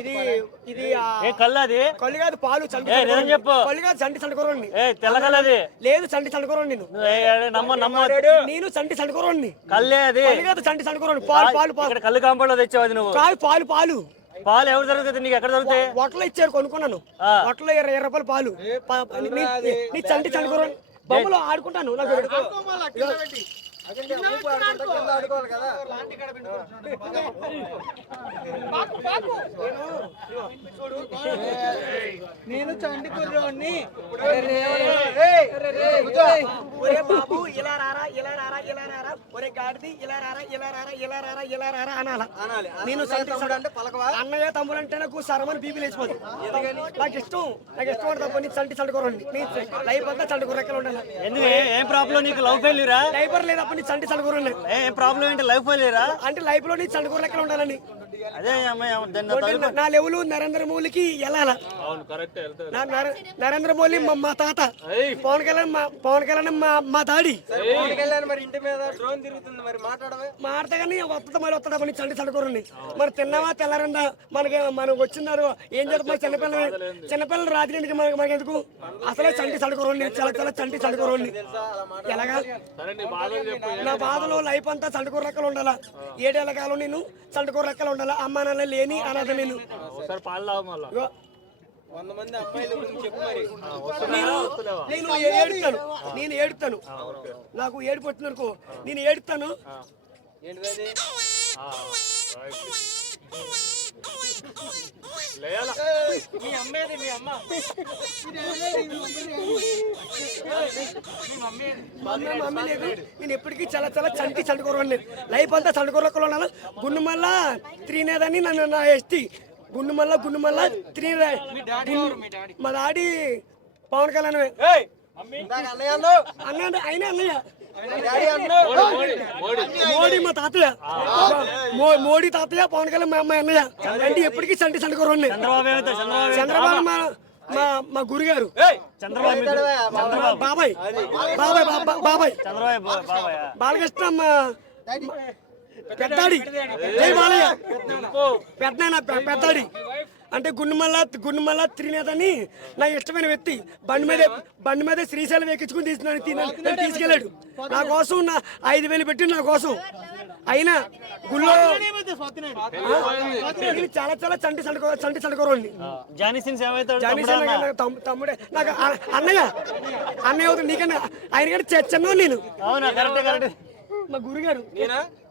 ఇది ఇది కళ్ళు అది కళ్ళు కాదు, పాలు చంటి చెప్పు. కళ్ళు కాదు, చంటి చండుకోరండి. తెల్లగలది లేదు, చంటి చండుకోరండి. నేను చంటి చండుకోరండి. కళ్ళే అది కాదు, చంటి చండుకోరండి. పాలు పాలు పాలు. కళ్ళు కాంపౌండ్ లో తెచ్చావు నువ్వు. కాదు, పాలు పాలు పాలు ఎవరు దొరుకుతుంది నీకు? ఎక్కడ దొరుకుతాయి? హోటల్లో ఇచ్చారు, కొనుక్కున్నాను. హోటల్లో 20 రూపాయలు పాలు. నీ చంటి చండుకోరండి. బొమ్మలో ఆడుకుంటాను. నాకు నేను చండి కుర్రోని. ఒరే బాబు, ఇలా రారా, ఇలా రారా, ఇలా రారా. ఒరే గాడిది, ఇలా రారా, ఇలా రారా, ఇలా రారా, ఇలా రారా అనాలా. నేను అన్నయ్య తమ్ముడు అంటే నాకు సరమని బీపీ లేచిపోతుంది. నాకు ఇష్టం తప్ప నీ చంటి చండుకోరండి. నీ లైఫ్ అంతా చండుకోరెక్కలు ఉండాలి. ఎందుకు? ఏం ప్రాబ్లం నీకు? లవ్ ఫెయిల్యూరా? లైఫర్ లేదప్ప నీ చంటి చండుకోరండి. ఏం ప్రాబ్లం ఏంటి? లైఫ్ ఫెయిల్యూరా అంటే లైఫ్ లో నీ చండుకోరెక్కలు ఉండాలని. అదే నా లెవెల్ నరేంద్ర మోడీకి వెళ్ళాలా. నరేంద్ర మోడీ మా తాత, పవన్ కళ్యాణ్ మా దాడి. మరి ఇంటి మీద డ్రోన్ తిరుగుతుంది, మరి మాడతా కానీ వస్తా మళ్ళీ వస్తా పని చండి చండుకోరండి. మరి తిన్నావా తెల్లారందా మనకు వచ్చిన్నారు. ఏం జరుగుతుంది? చిన్నపిల్లలు రాత్రి ఇంటికి మనకి ఎందుకు? అసలే చంటి చండుకోరండి. చాలా చంటి చండుకోరండి. ఎలాగా నా బాధలో లైఫ్ అంతా చండుకూర లెక్కలు ఉండాలా. 7 ఏళ్ల కాలం నేను చండుకూర లెక్కలు ఉండాలా. అమ్మ నాన్న లేని అనాథ నేను. నేను ఏడుతాను. నాకు ఏడుపు వచ్చిందనుకో, నేను ఏడుతాను. నేను ఎప్పటికీ చాలా చంటి చండుకోరండి. లైఫ్ అంతా చండుకోరక్కలు ఉండాలి. గుండుమల్ల త్రీనేదని నన్ను నా ఎస్టీ. గుండుమల్ల త్రీ. మా డాడీ పవన్ కళ్యాణ్ అన్న. అయినా అన్నయ్య మోడీ మా తాతయ్య. మోడీ తాతయ్య, పవన్ కళ్యాణ్ మా అమ్మాయి అన్నయ్య. అంటే ఎప్పటికీ చంటి చండుకోరండి. చంద్రబాబు మా గురుగారు. బాబాయ్ బాలకృష్ణ పెద్దాడి. జై బాలయ్య పెద్దాడి. అంటే గుండుమల్ల త్రినేతని నా ఇష్టమైన వ్యక్తి. బండి మీద శ్రీశైలం ఎక్కించుకుని తీసుకెళ్ళాడు. నా కోసం 5,000 పెట్టి నా కోసం. అయినా గుళ్ళో చాలా చంటి చండుకోరండి. తమ్ముడే నాకు అన్నయ్య అవుతుంది నీకన్నా. ఆయన కంటే చిన్న నేను. మా గురుగారు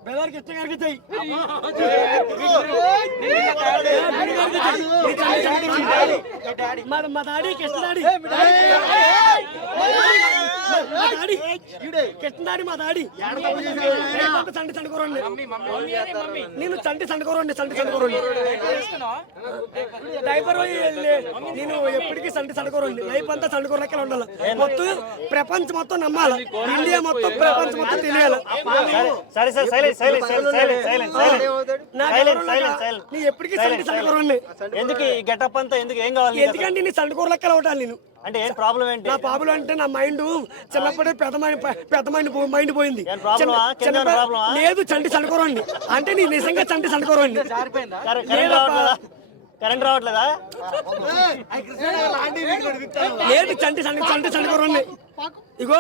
బెదార్ కృష్ణ గారికి చెయ్యి. మా డాడీ కృష్ణదాడి. కృష్ణదాడి మా డాడీ. చంటి చండుకోరండి. నేను చంటి చండుకోరండి. డ్రైవర్ నేను ఎప్పటికీ చంటి చండుకోరండి. లైఫ్ అంతా చండుకోర లెక్కలు ఉండాలి. మొత్తం ప్రపంచం మొత్తం నమ్మాలి. ఇండియా మొత్తం ప్రపంచం మొత్తం తెలియాలి. ఎప్పటికీ చంటి చండుకోరండి. ఎందుకు గెటప్ అంతా? ఎందుకు? ఏం కావాలి? ఎందుకంటే నీ చండుకోర లెక్కలు ఉండాలి. నేను అంటే ఏం ప్రాబ్లం ఏంటి? నా ప్రాబ్లం అంటే నా మైండ్ చిన్నప్పుడే పెద్ద మైండ్ పోయింది. లేదు, చంటి చండుకోరండి. అంటే నీ నిజంగా చంటి చండుకోరండి. కరెంట్ రావట్లేదా? లేదు, చంటి చండుకోరండి. ఇగో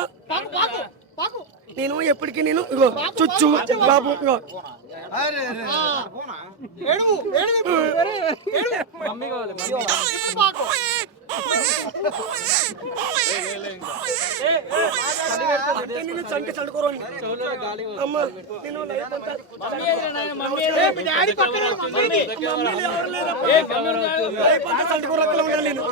నేను ఎప్పటికీ ఇగో చుచ్చు బాబు. ఇగో నేను చంటి చండుకోరండి. అమ్మ నేను చండుకోరక్కలు ఉండాలి. నేను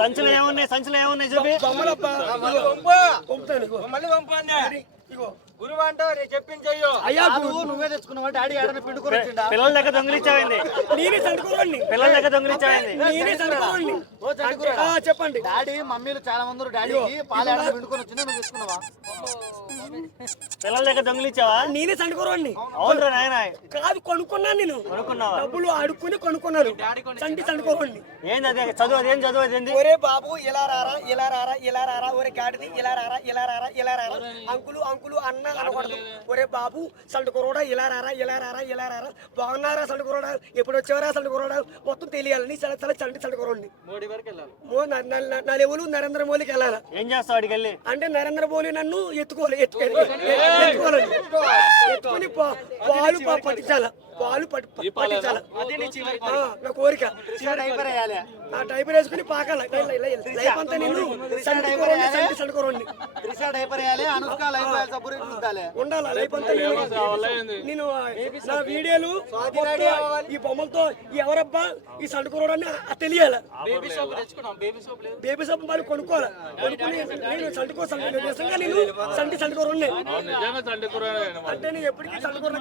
సంచులు ఏమున్నాయి? చెప్పి ఇగో గురువు అంటావు రేపు చెప్పించయ్యో. అయ్యా నువ్వే తెచ్చుకున్నావా? డాడీ ఏడన్నా పిండుకొని వచ్చిండా? పిల్లల దగ్గర దొంగిలించావండి, నేనే చండుకోరండి, పిల్లల దగ్గర దొంగిలించావండి. నేనే చండుకోరండి. చెప్పండి. డాడీ మమ్మీలు చాలా మంది ఉన్నారు. డాడీకి పాలు ఏడన్నా పిండుకొని వచ్చిందా? నువ్వు తెచ్చుకున్నావా? పిల్లల దగ్గర దొంగిలించావా? నేనే చండుకోరండి. అవునురా నాయన, కాదు, కొనుక్కున్నాను నేను. కొనుక్కున్నావా? డబ్బులు అడుక్కుని కొనుక్కున్నాను. చండుకోరండి. ఏంది అది చదువు, అదేం చదువు అదేంది? ఒరే బాబు ఇలా రారా, ఇలా రారా, ఇలా రారా, ఒరే గాడిది ఇలా రారా, ఇలా రారా, ఇలా రారా, అంకులు అంకులు అన్న అనకూడదు. ఒరే బాబు సండుకురోడా ఇలా రారా, ఇలా రారా, ఇలా రారా, బాగున్నారా సండుకురోడా, ఎప్పుడు వచ్చేవారా సండుకురోడా, మొత్తం తెలియాలని చాలా చాలా సండుకోరండి. మోడీ వరకు వెళ్ళాలి. నా లెవెలు నరేంద్ర మోడీకి వెళ్ళాలా ఏం చేస్తావు అడిగి వెళ్ళి? అంటే నరేంద్ర మోడీ నన్ను ఎత్తుకోవాలి, ఎత్తుకోవాలండి. ఎత్తుకొని పాలు పట్టించాలా, పాలు పట్టించాలా, నా కోరిక. ఆ టైపర్ వేసుకుని పాకాల లైఫ్ అంతా నేను సండుకోరండి. డైపర్ వేయాలి, అనుష్క లైఫ్ సబ్బురి ఉండాలి. ఉండాలా లైఫ్ అంతా నేను నా వీడియోలు ఈ బొమ్మలతో ఎవరబ్బా ఈ సండుకోరని తెలియాలా. బేబీ సోప్ తెచ్చుకున్నాం, బేబీ సోప్ లేదు. బేబీ సోప్ మరి కొనుక్కోవాలా, కొనుక్కుని నేను నిజంగా నేను సండుకోరండి. నిజంగా తండ్రి కూర అంటే నేను ఎప్పటికీ సండుకోర